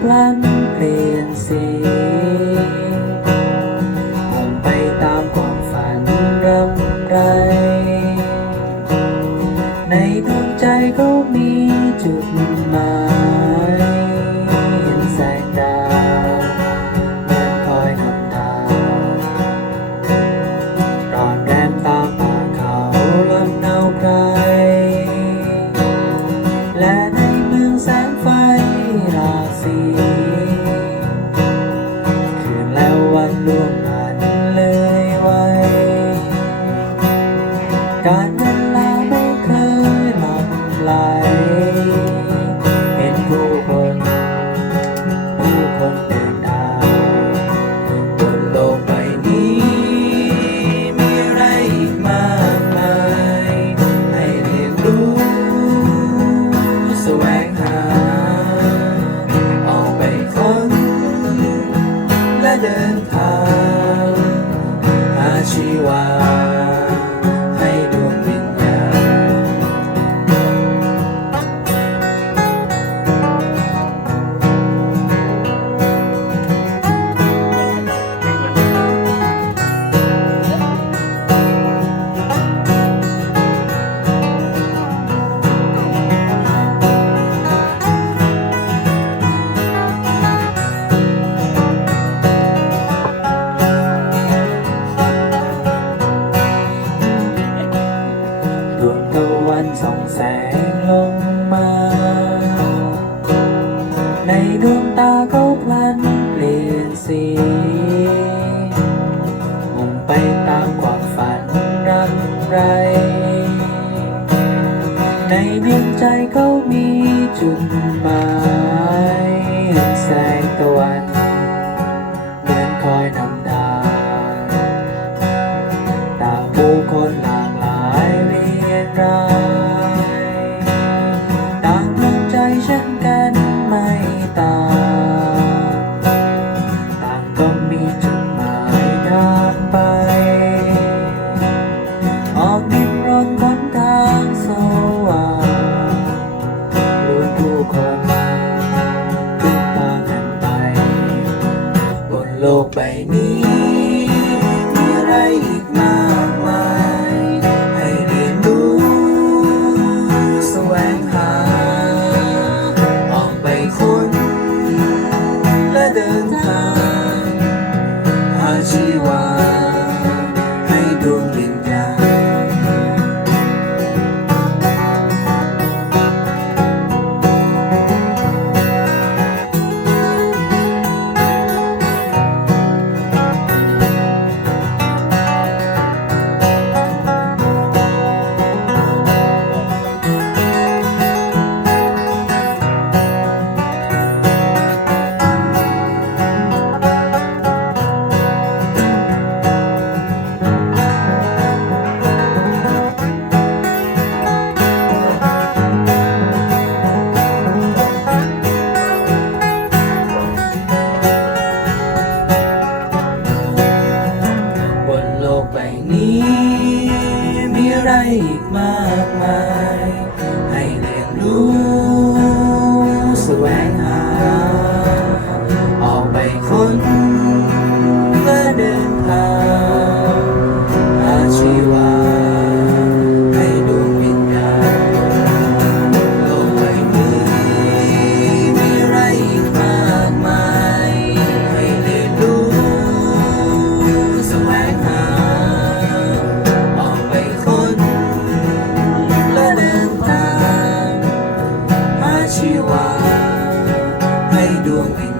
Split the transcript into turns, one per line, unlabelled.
พลันเปลี่ยนสีคงไปตามความฝันรำไร ในดวงใจเขามีจุดหมาย ในดวงตาเขาพลันเปลี่ยนสีมุ่งไปตามความฝันรักไร ในดวงใจเขามีจุดหมายแสงตะวัน เหมือนคอยนำทาง ลกใบนี้้มีอะไรอีกมากมาย ให้เรียนรู้ moving